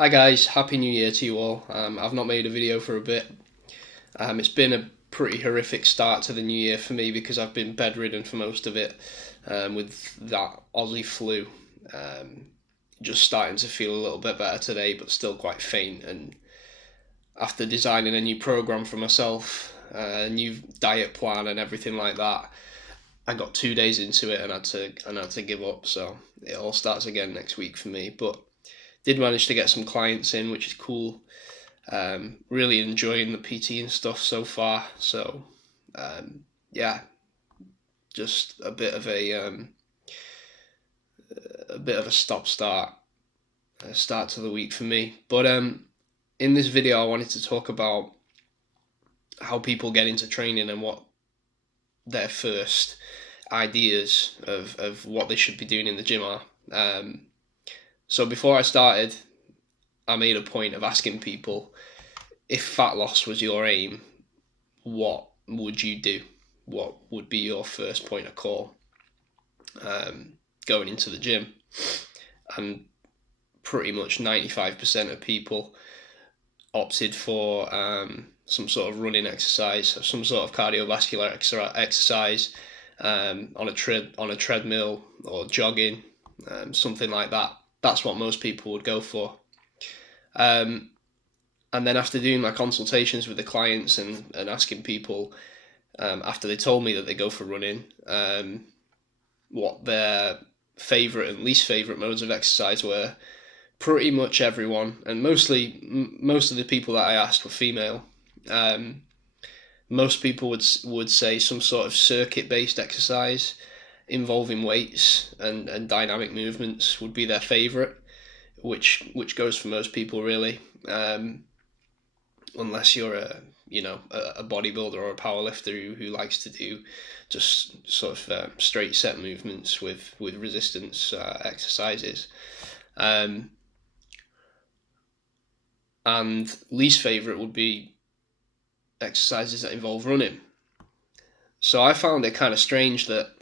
Hi guys, Happy New Year to you all. I've not made a video for a bit. It's been a pretty horrific start to the new year for me because I've been bedridden for most of it with that Aussie flu. Um, just starting to feel a little bit better today, but still quite faint. And after designing a new program for myself, a new diet plan, and everything like that, I got 2 days into it and had to give up. So it all starts again next week for me. But did manage to get some clients in, which is cool. Really enjoying the PT and stuff so far. So yeah, just a bit of a stop start start to the week for me. But in this video, I wanted to talk about how people get into training and what their first ideas of what they should be doing in the gym are. So before I started, I made a point of asking people, if fat loss was your aim, what would you do? What would be your first point of call going into the gym? And pretty much 95% of people opted for some sort of running exercise, some sort of cardiovascular exercise on a treadmill or jogging, something like that. That's what most people would go for. And then after doing my consultations with the clients and asking people after they told me that they go for running, what their favourite and least favourite modes of exercise were, pretty much everyone, and most of the people that I asked were female. Most people would say some sort of circuit-based exercise involving weights and dynamic movements would be their favourite, which goes for most people really, unless you're a bodybuilder or a powerlifter who likes to do just sort of straight set movements with resistance exercises. And least favourite would be exercises that involve running. So I found it kind of strange that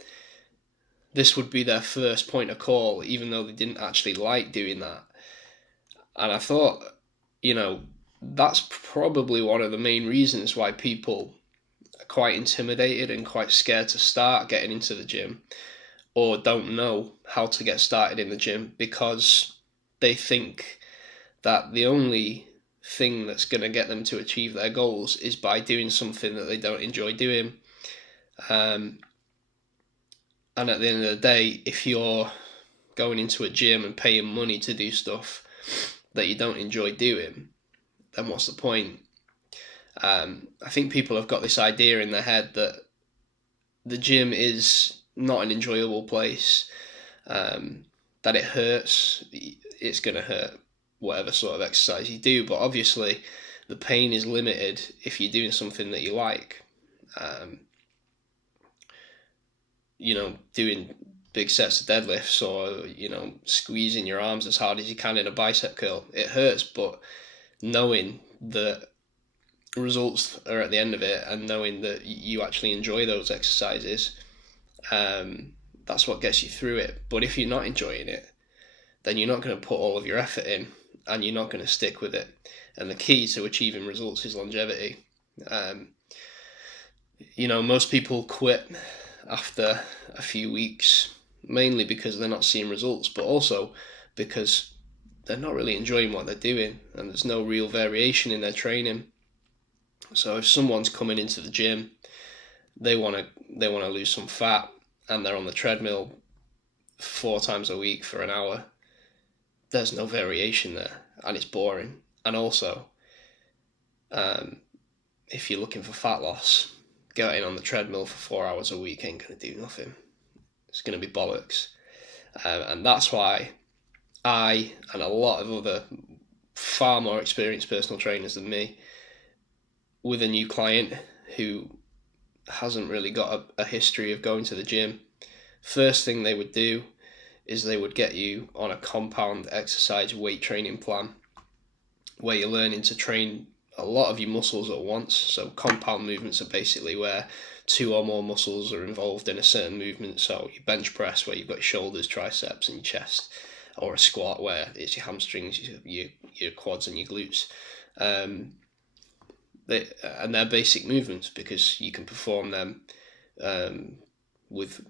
this would be their first point of call, even though they didn't actually like doing that. And I thought, that's probably one of the main reasons why people are quite intimidated and quite scared to start getting into the gym, or don't know how to get started in the gym, because they think that the only thing that's going to get them to achieve their goals is by doing something that they don't enjoy doing. And at the end of the day, if you're going into a gym and paying money to do stuff that you don't enjoy doing, then what's the point? I think people have got this idea in their head that the gym is not an enjoyable place, that it hurts. It's going to hurt whatever sort of exercise you do, but obviously the pain is limited if you're doing something that you like. Doing big sets of deadlifts or, squeezing your arms as hard as you can in a bicep curl. It hurts, but knowing that results are at the end of it and knowing that you actually enjoy those exercises, that's what gets you through it. But if you're not enjoying it, then you're not going to put all of your effort in and you're not going to stick with it. And the key to achieving results is longevity. Most people quit after a few weeks, mainly because they're not seeing results, but also because they're not really enjoying what they're doing and there's no real variation in their training. So if someone's coming into the gym, they want to lose some fat, and they're on the treadmill 4 times a week for an hour, there's no variation there and it's boring. And also, if you're looking for fat loss, getting on the treadmill for 4 hours a week ain't going to do nothing. It's going to be bollocks. And that's why I and a lot of other far more experienced personal trainers than me, with a new client who hasn't really got a history of going to the gym, first thing they would do is they would get you on a compound exercise weight training plan where you're learning to train a lot of your muscles at once. So compound movements are basically where 2 or more muscles are involved in a certain movement. So your bench press, where you've got your shoulders, triceps and your chest or a squat where it's your hamstrings, your quads, and your glutes. And they're basic movements because you can perform them with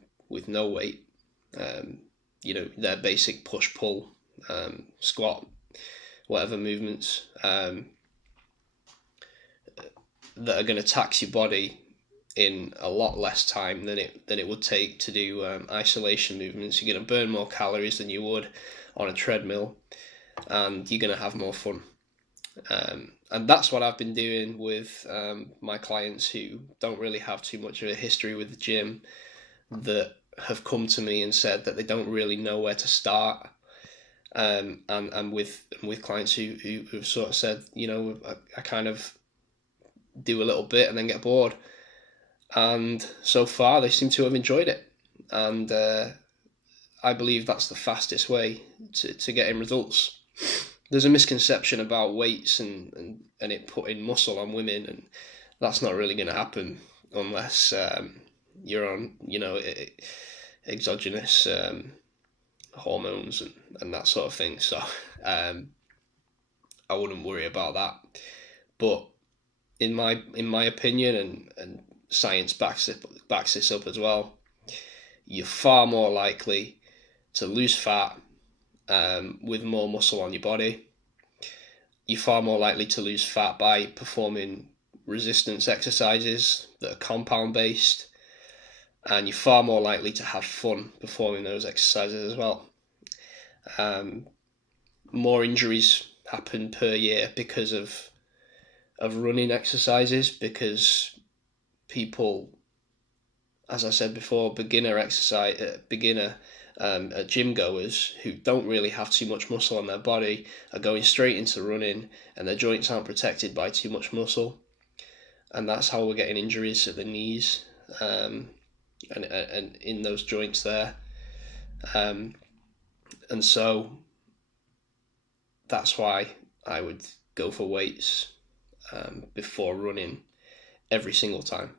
no weight. They're basic push pull, squat, whatever movements that are going to tax your body in a lot less time than it would take to do isolation movements. You're going to burn more calories than you would on a treadmill, and you're going to have more fun. And that's what I've been doing with my clients who don't really have too much of a history with the gym, that have come to me and said that they don't really know where to start. And with clients who've sort of said, I kind of do a little bit and then get bored. And so far they seem to have enjoyed it. And I believe that's the fastest way to getting results. There's a misconception about weights and it putting muscle on women, and that's not really going to happen unless you're on, exogenous hormones and that sort of thing. So I wouldn't worry about that. But in my opinion, and science backs this up as well, you're far more likely to lose fat with more muscle on your body. You're far more likely to lose fat by performing resistance exercises that are compound based, and you're far more likely to have fun performing those exercises as well. More injuries happen per year because of running exercises, because people, as I said before, beginner gym goers who don't really have too much muscle on their body are going straight into running, and their joints aren't protected by too much muscle, and that's how we're getting injuries at the knees and in those joints there. And so that's why I would go for weights before running every single time.